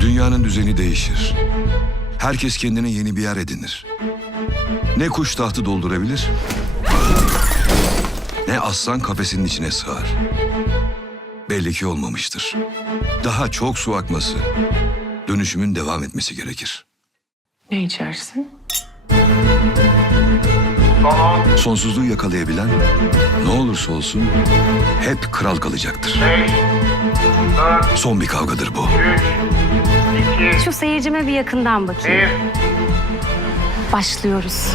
Dünyanın düzeni değişir. Herkes kendine yeni bir yer edinir. Ne kuş tahtı doldurabilir, ne aslan kafesinin içine sığar. Belli ki olmamıştır. Daha çok su akması, dönüşümün devam etmesi gerekir. Ne içersin? Sonsuzluğu yakalayabilen, ne olursa olsun hep kral kalacaktır. 5, 4, Son bir kavgadır bu. 3, 2, Şu seyircime bir yakından bakayım. 1. Başlıyoruz.